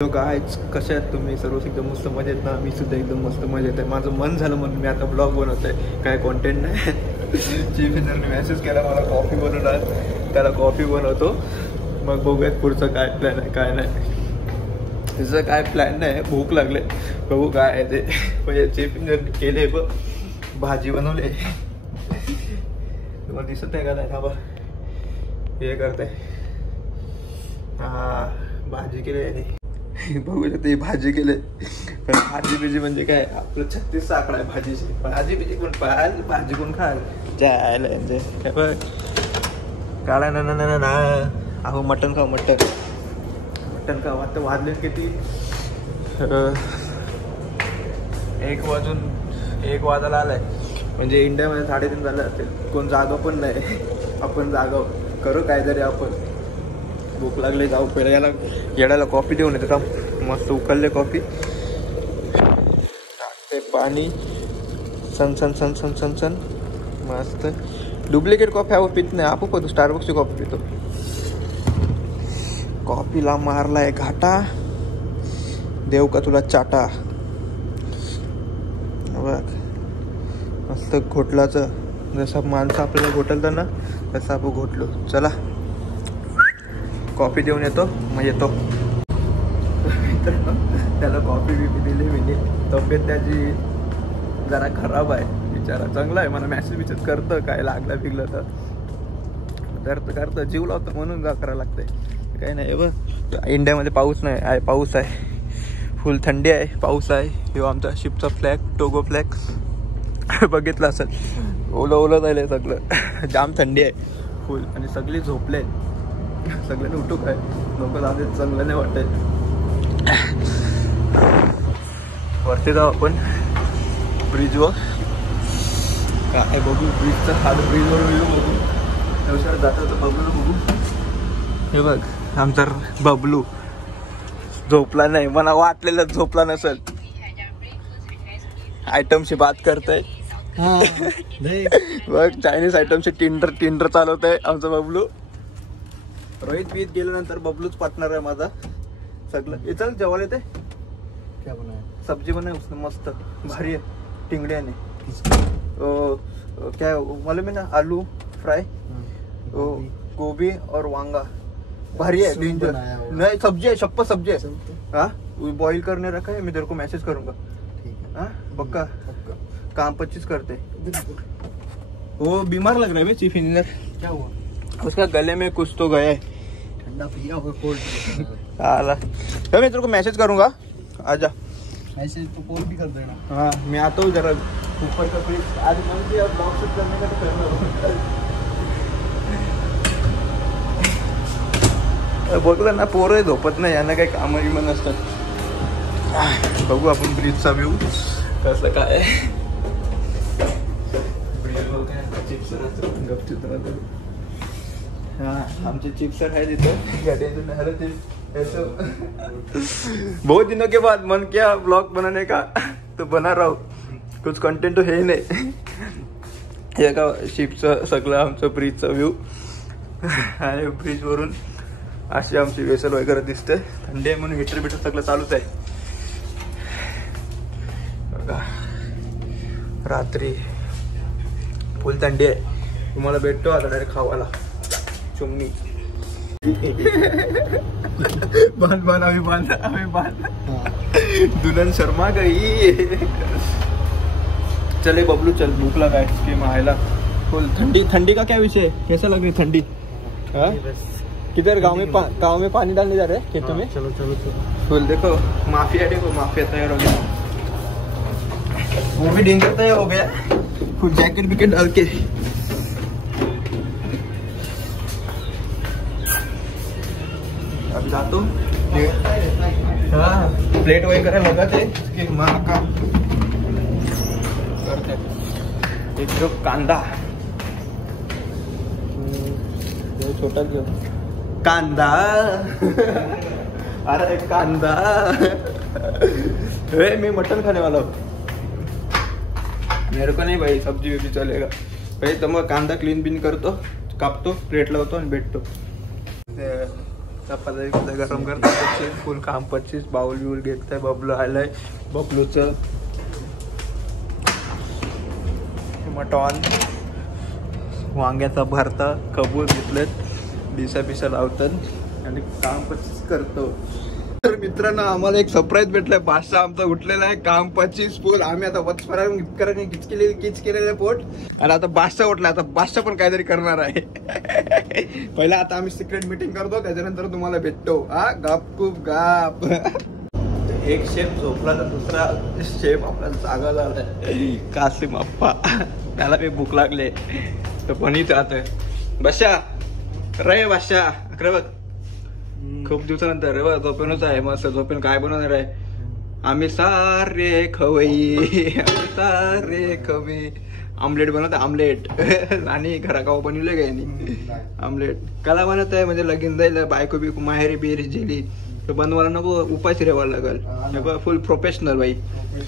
Hello guys, कसे आहेत तुम्ही? सर्व एकदम मस्त मजेत ना? मी सुद्धा एकदम मस्त मजेत आहे. माझं मन झालं म्हणून मी आता ब्लॉग बनवत आहे. काय कॉन्टेंट नाही. चीफ इंजिनियरने मेसेज केला मला कॉफी बनवणार, त्याला कॉफी बनवतो. मग बघूयात पुढचं काय प्लॅन आहे काय नाही. तिचं काय प्लॅन नाही, भूक लागले, बघू काय आहे ते. म्हणजे चीफ इंजिनियरने केले बघ, भाजी बनवले. तुम्हाला दिसत आहे का नाही? हा बघ हे करते. हा भाजी केली, बघू ते भाजी केले. पण भाजी बिजी म्हणजे काय, आपलं 36 आकडा आहे भाजीची. भाजी बिजी कोण पाहाल, भाजी कोण खाल जायला म्हणजे बघ काढा ना ना ना ना. अहो मटण खाऊ, मटण मटण खाऊ. आता वाजले किती? 1 वाजायला आलाय. म्हणजे इंडियामध्ये 3:30 झाले असतील. कोण जागा पण नाही. आपण जागा करू काहीतरी. आपण भूक लागले, जाऊ पहिला याला येड्याला कॉफी देऊन येते. मस्त उकळले कॉफी, टाकते पाणी, सन सन सन सन सन सन. मस्त डुप्लिकेट कॉफी आपण पित नाही. आपण पण स्टारबक्सची कॉफी पितो. कॉफीला मारलाय घाटा, देव का तुला चाटा. बघ मस्त घोटलाचं, जसं माणसं आपल्याला घोटलतं ना तसं आपण घोटलो. चला कॉफी देऊन येतो, मग येतो. त्याला कॉफी बिफी दिली मी. तब्येत त्याची जरा खराब आहे बिचारा. चांगला आहे, मला मॅसेज करतं काय लागलं बिगलं तर करतं. जीव लावतं म्हणून का करायला लागतंय काही नाही. बघ इंडियामध्ये पाऊस नाही आहे, पाऊस आहे. फुल थंडी आहे, पाऊस आहे. हे आमचा शिपचा फ्लॅग, टोगो फ्लॅग बघितलं असेल. ओलं झालं सगळं. जाम थंडी आहे फुल. आणि सगळे झोपले, सगळ्यांनी उठू काय लोक जाते, चांगलं नाही वाटत. वरती जाऊ आपण ब्रिजवर. काय बघू ब्रिजचा, खाली ब्रिजवर बघू. व्यवसाय जातं तर बबलू बघू. हे बघ आमचा बबलू झोपला नाही. मला वाटलेलं झोपला नसेल. आयटमशी बात करताय. बघ चायनीज आयटमचे टिंडर चालवत आहे आमचा बबलू. रोहित बीत गेल्यानंतर बबलूच पार्टनर आहे माझा सगळं. हे चल जेवायला येते. क्या बनाया? सब्जी बनाए उसने मस्त भारी है. टिंगड़ियाने क्या मालूम है ना, आलू फ्राई, गोभी और वांगा. भारी है, डेंजर. नहीं सब्जी है, शप्पा सब्जी है. हाँ बॉईल करने रखा है, मैं तेरे को मैसेज करूंगा. हाँ पक्का काम 25 करते. वो बीमार लग रहा है चीफ इंजीनियर. क्या हुआ? उसका गले में कुछ तो गया है. ठंडा पिया होगा, कोल्ड. आला तो मैं तेरे को मैसेज करूंगा, आजा. मैसेज तो कॉल भी कर देना. हाँ मैं आता हूँ जरा ऊपर का प्लीज. आज मन किया ब्लॉग शूट करने का तो करना. बोलतो ना पोरं झोपत नाही, यांना काही काम विमान नसतात. बघू आपण ब्रिजचा व्ह्यू कसं काय. हाँ आमचे चिप्सर है तिथं. बहुत दिनों के बाद मन किया ब्लॉग बनाने का, तो बना रहा हूँ. कुछ कंटेंट तो है नहीं. हे का शिपचं सगळं आमचं ब्रिजचा व्ह्यू आहे. ब्रिजवरून अशी आमची वेसल वगैरे दिसते. थंडी आहे म्हणून हिटर सगळं चालूच आहे. बघा रात्री फुल थंडी आहे. तुम्हाला भेटतो आता डायरेक्ट खावायला चुमनी. बांध अभी बांध. दुल्हन शर्मा गई. चले बबलू चल, भूख लगा है इसके मायला. फुल ठंडी का क्या विषय है? कैसा लग रही ठंडी? हाँ किधर गांव में पानी डालने जा रहे हैं खेतों में. चलो फुल देखो माफिया, देखो माफिया तैयार हो गया. वो भी डेंजर तैयार हो गया. फुल जैकेट विकेट डाल के. अब जातो. हाँ प्लेट वगैरह लगाते कि माँ का करते. एक जो कांदा, छोटा जो कांदा. अरे कांदा. मैं मटन खाने वाला हूँ. मेरे को नहीं भाई, सब्जी वब्जी चलेगा भाई. तो मग कांदा क्लीन बिन करतो, कापतो, प्लेट लावतो आणि भेटतो. चपाती गरम करतात फुल काम 25 बाउल बिऊल घेतलाय. बबलू आलाय. बबलूचं मटॉन वांग्याचा भरता कबूल घेतलेत. बिसा लावतात आणि काम 25 करतो. तर मित्रांनो आम्हाला एक सरप्राईज भेटलाय. बादशाह आमचा उठलेला आहे. काम 25 फुल. आम्ही आता वचपराने किच केलेलं पोट आणि आता बादशाह उठला. आता बादशाह पण काहीतरी करणार आहे. पहिला आता आम्ही सिक्रेट मीटिंग करतो त्याच्यानंतर तुम्हाला भेटतो. हा गाप खूप गाप. एक शेफ झोपला तर दुसरा शेफ आपला जागा झालाय. कासिम अप्पा त्याला बी भूक लागले तर पण इथं आता बादशाह रे बादशाह अकरा बघ खूप दिवसानंतर रे बघ झोपेनच आहे. मस्त झोपेन काय बनवणार आहे. आम्ही सारे खवई सारे खवई आमलेट बनवत आमलेट. आणि घरा गाव बनवले काय आमलेट कला बनवत आहे. म्हणजे लगीन जाईल बायको बिको माहेरी बिहेरी जेली तर बनवायला नको उपाशी रेवायला लागल. फुल प्रोफेशनल बाई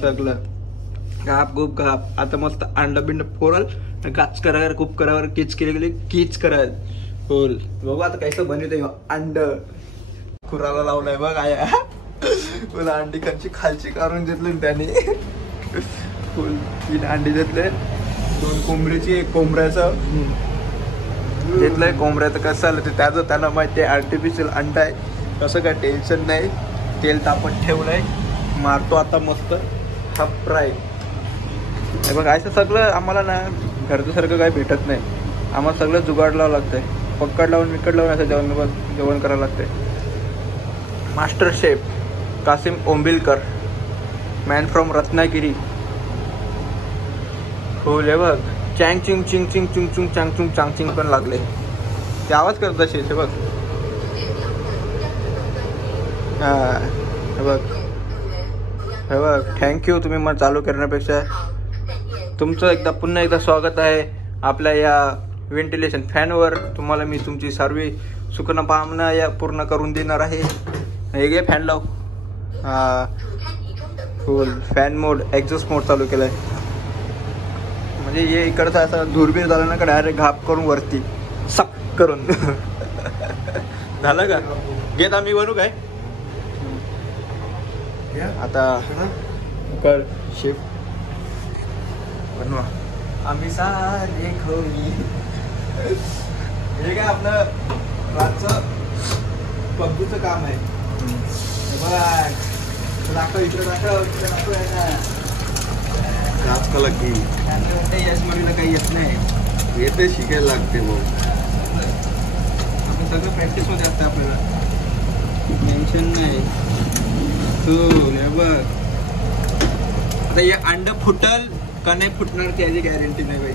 सगळं घाप गुप घाप. आता मस्त अंड बिंड फोरल काच करावर खूप करावर किच केले गेले किच करल फुल. बघू आता कैसं बनवते अंड. खुराला लावलाय बघ आया. फुल अंडी खालची खालची काढून घेतली त्याने. फुल 3 अंडी घेतले. 2 कोंबडीची 1 कोंबड्याचं घेतलंय. कोंबड्याचं कसं आलं ते त्याचं त्यांना माहिती आहे. आर्टिफिशियल अंडा आहे. कसं काय टेन्शन नाही. तेल तापत ठेवलंय. मारतो आता मस्त हा फ्राय. हे बघ असं सगळं आम्हाला ना घरचं सारखं काही भेटत नाही. आम्हाला सगळं जुगाड लावं लागतंय. पक्कड लावून विकड लावून असं जेवण करावं लागतंय. Master chef Kasim Ombilkar man from Ratnagiri. हो हे बघ चँग चिंग चिंग चिंग चुंग चुंग चांग चुंग चांग चिंग पण लागले. ते आवाज करत असेल हे बघ. हां हे बघ हे बघ. थँक्यू तुम्ही मग चालू करण्यापेक्षा. तुमचं पुन्हा एकदा स्वागत आहे आपल्या या व्हेंटिलेशन फॅनवर. तुम्हाला मी तुमची सर्व सुखकामना या पूर्ण करून देणार आहे. हे घे फॅन लाव. हा फुल फॅन मोड एक्झॉस्ट मोड चालू केलाय. म्हणजे हे इकडचं असं धुरबीर झालं ना का डायरेक्ट घाप करून वरती सप करून. झालं का घेत आम्ही बनू काय आता कर शेफ बनवा. आम्ही सारे खोई. हे काय आपलं रातचं पबजीचं काम आहे. दाखव इकडे दाखव तिकडे दाखव आहे ना. यश म्हणलं काही येत नाही. येते शिकायला लागते मग. आपण सगळं प्रॅक्टिस मध्ये असतं आपल्याला. टेन्शन नाही. हो हे बघ आता हे अंड फुटल का नाही फुटणार त्याची गॅरंटी नाही बाई.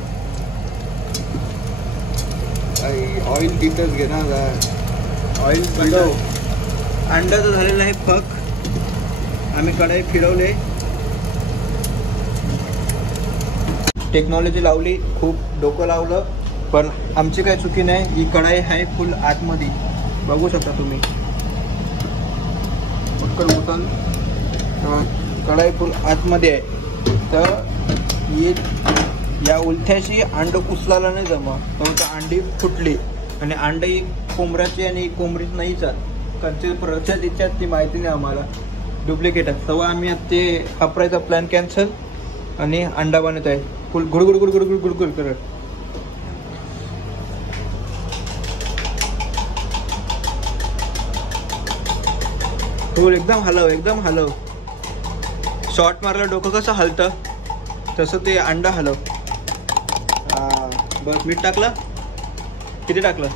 ऑइल तिथंच घे ना. ऑइल अंडाचं झालेलं आहे फक. आम्ही कढाई फिरवले. टेक्नॉलॉजी लावली खूप डोकं लावलं पण आमची काही चुकी नाही. ही कढाई आहे फुल आतमध्ये बघू शकता तुम्ही. पक्कड उचल कढाई फुल आतमध्ये आहे. तर ही या उलथ्याशी अंड कुसलाला नाही जमा तर अंडी फुटली. आणि अंड ही कोंबड्याची आणि कोंबडीच नाही चाल कंचे प्रचलित इच्छात ती माहिती नाही आम्हाला. डुप्लिकेट आहे. तेव्हा आम्ही आता ते वापरायचा प्लॅन कॅन्सल आणि अंडा बनवत आहे फुल गुडगुड गुडगुड गुडगुड गुडगुड करत. फुल एकदम एकदम हलव. शॉर्ट मारलं डोकं कसं हलतं तसं ते अंडा हलव. बस मीठ टाकलं. किती टाकलं.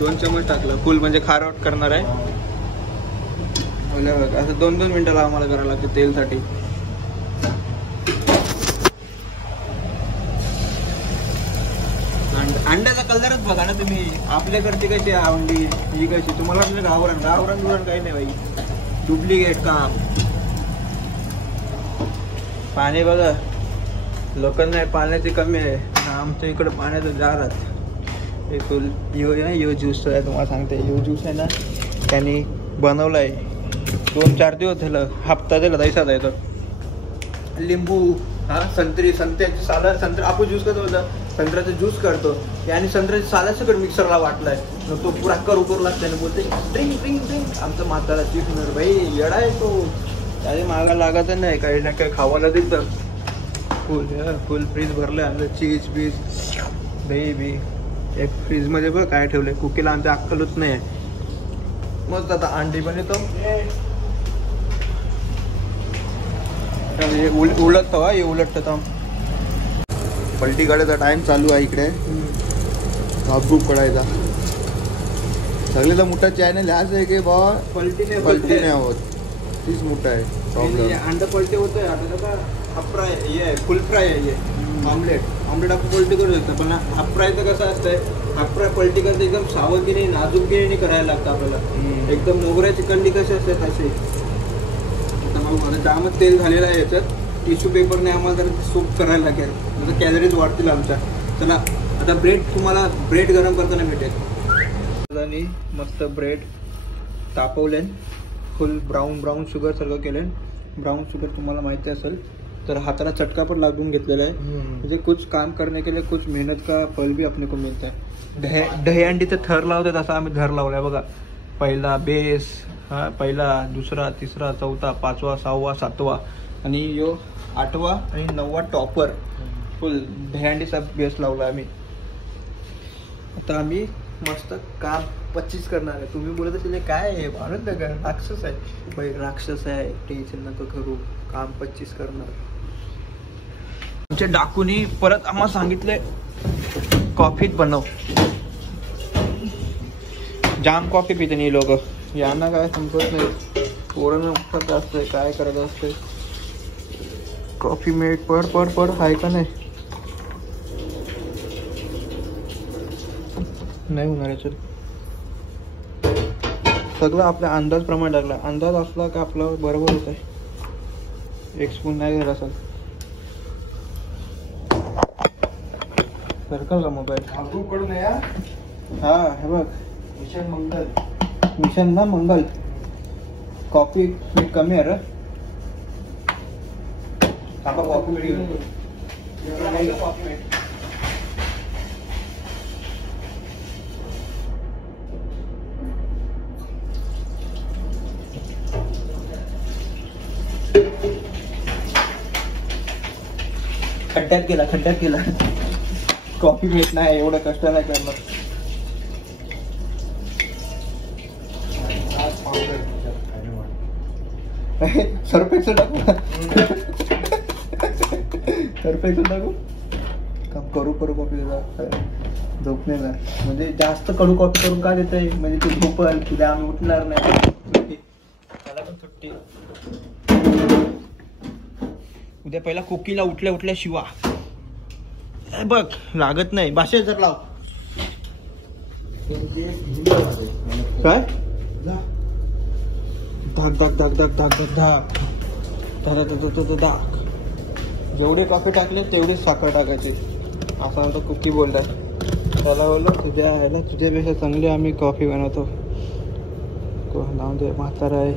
2 चम्मच टाकलं. फुल म्हणजे खारवट करणार आहे. असं 2-2 मिनिटाला आम्हाला करावं लागतं तेलसाठी. अंड्याचा कलरच बघा ना तुम्ही. आपल्याकडची कशी अंडी ही कशी. तुम्हाला वाटलं गावरान काही नाही बाई. डुप्लिकेट काम. पाणी बघा लोकांना पाण्याची कमी आहे. आमच्या इकडं पाण्याचं जारात. फुल यो ज्यूस आहे तुम्हाला सांगते. यो ज्यूस आहे ना त्यांनी बनवलं आहे 2-4 दिवस झालं. हप्ता दिला तैसाच आहे तो. लिंबू हा संत्र्याची साला. संत्रा आपण ज्यूस करतो होता संत्र्याचा ज्यूस करतो. आणि संत्र्याची साला सगळं मिक्सरला वाटलाय. तो पुरा करू लागते ना, बोलते ड्रिंक ड्रिंक ड्रिंक. आमचा म्हातारा चीफ होणार भाई येडा आहे तो, त्याने मागा लागत नाही, काही ना काही खावायला देतं. फुल फ्रीज भरलं आमचं, चीज बीज दही बी. एक फ्रीजमध्ये बघ काय ठेवलंय, कुकीला आमच्या अक्कलच नाही आहे. मस्त आता अंडी पण येतो. उलटतो हा, हे उलटतो. पलटी काढायचा टाइम चालू आहे इकडे, धाबधूप पडायचा. सगळेचा मोठा चॅनल ह्याच आहे की बाबा पलटी नाही होत, तीच मोठा आहे प्रॉब्लेम. अंडा पलटी होतोय आता. हाफ फ्राय हे फुल फ्राय आहे, हे ऑमलेट आपण पलटी करू शकतो. पण हाफ फ्रायचं कसं असतंय, हाफ फ्राय पलटी करता एकदम सावधगिरी नाजूकगिरीने करायला लागतं आपल्याला. एकदम मोगऱ्या चिकनली कसे असते तसे. आता जामच तेल झालेलं आहे याच्यात, टिश्यू पेपरने आम्हाला जर सूप करायला लागेल, म्हणजे कॅलरीज वाढतील आमच्या. चला आता तुम्हाला ब्रेड गरम करताना भेटेल. आणि मस्त ब्रेड तापवलेन, फुल ब्राऊन शुगर सगळं केलं. ब्राउन शुगर तुम्हाला माहिती असेल तर हाताला चटका पण लागून घेतलेला आहे. म्हणजे कुछ काम करने के लिए कुछ मेहनत का फल भी अपने को मिळत आहे. दहीहंडीचं थर लावतात तसा आम्ही थर लावलाय बघा. पहिला बेस, हा पहिला, दुसरा, तिसरा, चौथा, 5वा, 6वा, 7वा आणि यो 8वा आणि 9वा टॉपर. फुल दहीहंडीचा बेस लावला आम्ही. आता आम्ही मस्त काम 25 करणार आहे. तुम्ही बोलत असेल काय आहे, आनंद का राक्षस आहे बाई, राक्षस आहे, टेन्शन नका करू, काम 25 करणार. आमच्या डाकूनी परत आम्हाला सांगितलंय कॉफीत बनव. जाम कॉफी पिते नाही लोक, यांना काय समजत नाही. पोरांना उठत असतंय, काय करायचं असतंय. कॉफी मेट पड हाय का नाही होणार आहे. चल सगळं आपल्या अंदाजप्रमाणे लागला. अंदाज असला का आपलं बरोबर होत आहे. 1 स्पून नाही झाला असेल. सरकल का मोबाईल कडून या. हा हे बघ, मिशन ना मंगल. कॉफी मीठ कमी आहे रे. कॉफी मीठ खड्ड्यात गेला. कॉफी मीठ नाही, एवढं कष्ट नाही करणार. सरपेक्स टाकू काम करू कॉफी देता झोपणे ना. म्हणजे जास्त कडू कॉफी करून का देतोय, म्हणजे तू झोपल, तुला आम्ही उठणार नाही. त्याला पण सुट्टी. उद्या पहिला कुकीला उठल्या शिवा बघ लागत नाही. भाषे जर लाव काय धाक. जेवढे कॉफी टाकले तेवढीच साखर टाकायची, असं आमचा कुकी बोलतात. त्याला बोललो तुझ्यापेक्षा चांगली आम्ही कॉफी बनवतो. नाव दे, म्हातारा आहे,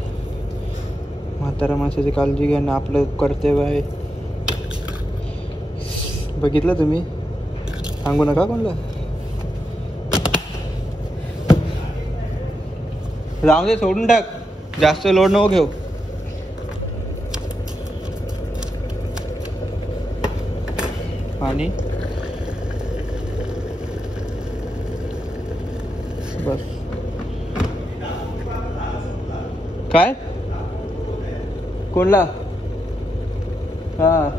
म्हातारा माणसाची काळजी घेणं आपलं कर्तव्य आहे. बघितलं तुम्ही, सांगू नका कोणला. जाऊ दे, सोडून टाक, जास्त लोड नको घेऊ. आणि बस. काय कोणला? हा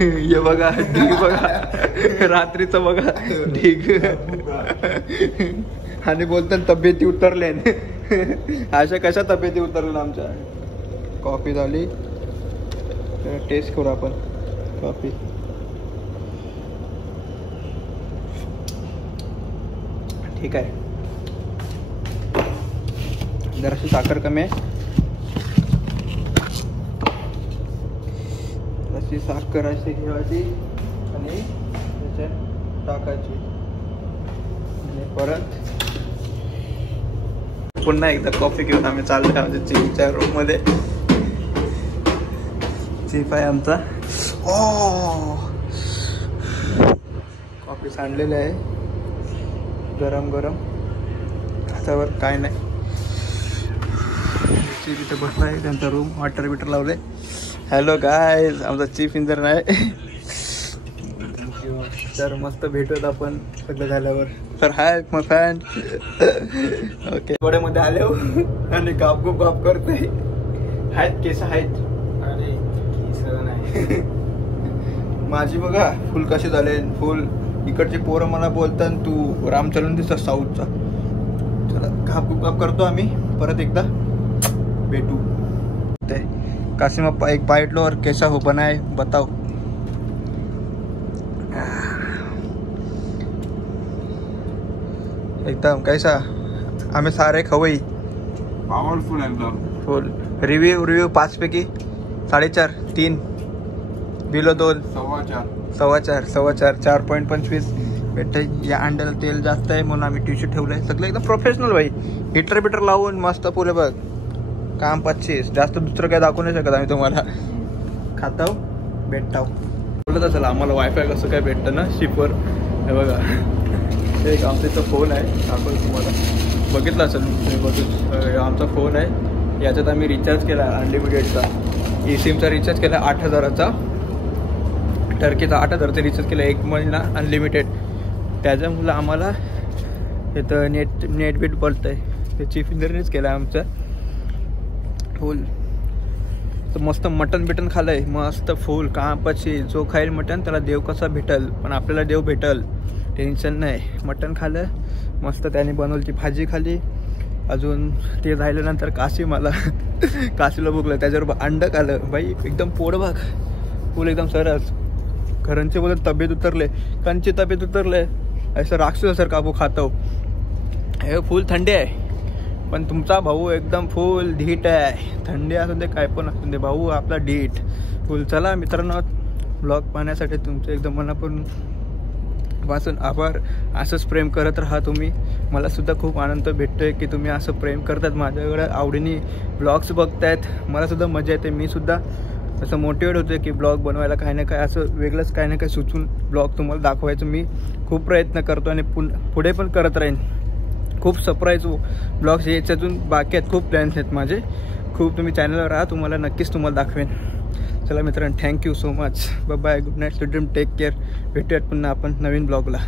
ये बघा ढीग, बघा रात्रीचं बघा ढीग. आणि बोलतात तब्येती उतरल्या. अशा कशा तब्येती उतरल्या आमच्या. कॉफी झाली, टेस्ट करू आपण कॉफी. ठीक आहे, जराशी साखर कमी आहे. अशी साखर अशी घ्यायची आणि त्याच्यात टाकायची. आणि परत पुन्हा एकदा कॉफी घेऊन आम्ही चाललो आमच्या चीफच्या रूम मध्ये. चीफ आहे आमचा. आपले सांडलेले आहे गरम गरम हातावर, काय नाही. तिथे बसला आहे त्यांचा रूम, वॉटर बिटर लावले. हॅलो गायज, आमचा चीफ इंजिनियर आहे. तर मस्त भेटूयात आपण सगळं झाल्यावर. तर हाय मग फॅन. ओके, गोड्यामध्ये आले हो आणि गाप करते. आहेत केस आहेत आणि केस नाही. माझी बघा फुल कसे झाले. फुल इकडचे पोरं मला बोलतात तू रामचरण दिसत साऊथचा. चला गाप करतो आम्ही, परत एकदा भेटू. ते कासिम एक बाइट लो और कैसा हो बनाए बताओ. एकदम कैसा, आम्ही सारे खवई पावरफुल एकदम फुल. रिव्ह्यू 5 पैकी 4.5 3 बिलो 2 4.25 4.25 भेटते. या अंड्याला तेल जास्त आहे म्हणून आम्ही टी-शर्ट ठेवलंय. सगळं एकदम प्रोफेशनल भाई. हिटर लावून मस्त पुरे बघ काम. 25 जास्त दुसरं काय दाखवू नाही शकत आम्ही तुम्हाला. खाताव भेटताव बोलत असेल आम्हाला वायफाय कसं काय भेटतं ना शिपवर. हे बघा एक आमचा इथं फोन आहे, दाखवलं तुम्हाला, बघितलं असेल तुम्ही. आमचा फोन आहे, याच्यात आम्ही रिचार्ज केला अनलिमिटेडचा. eSIMचा रिचार्ज केला 8,000चा. टर्कीचा 8,000चा रिचार्ज केला 1 महिना अनलिमिटेड. त्याच्यामुळं आम्हाला इथं नेट बीट पडतं आहे. ते चीफ इंजिनियरनेच केलं आहे आमचं फुल. तर मस्त मटन बिटन खाल्लं आहे मस्त फुल कापाची. जो खाईल मटन त्याला देव कसा भेटल, पण आपल्याला देव भेटल, टेन्शन नाही. मटन खाल्लं मस्त, त्याने बनवलीची भाजी खाली. अजून ते राहिल्यानंतर काशीला भुकलं, त्याच्यावर अंड खाल्लं बाई. एकदम पोट भाग फुल एकदम सरस. घरांचे बोलत तब्येत उतरले, कंची तब्येत उतरले, असं राक्षस सर कापू खातो. हे फुल थंडी आहे, पण तुमचा भाऊ एकदम फुल ढीट आहे. थंडी असून दे काय पण असून दे, भाऊ आपला ढीट फुल. चला मित्रांनो, ब्लॉग पाहण्यासाठी तुमचं एकदम मनापासून वाचून आभार. असंच प्रेम करत राहा तुम्ही. मला सुद्धा खूप आनंद भेटतोय की तुम्ही असं प्रेम करतात माझ्याकडे, आवडीने ब्लॉग्स बघतायत. मला सुद्धा मजा येते. मी सुद्धा असं मोटिवेट होते की ब्लॉग बनवायला काही ना काही असं वेगळंच काही ना काही सुचून ब्लॉग तुम्हाला दाखवायचं मी खूप प्रयत्न करतो आणि पुढे पण करत राहीन. खूप सरप्राईज ब्लॉग्स याच्यातून बाकी आहेत, खूप प्लॅन्स आहेत माझे. खूप तुम्ही चॅनलवर राहा, तुम्हाला नक्कीच तुम्हाला दाखवेन. चला मित्रांनो, thank you so much. Bye, good night, sweet dream, take care. भेटूयात पुन्हा आपण नवीन ब्लॉगला.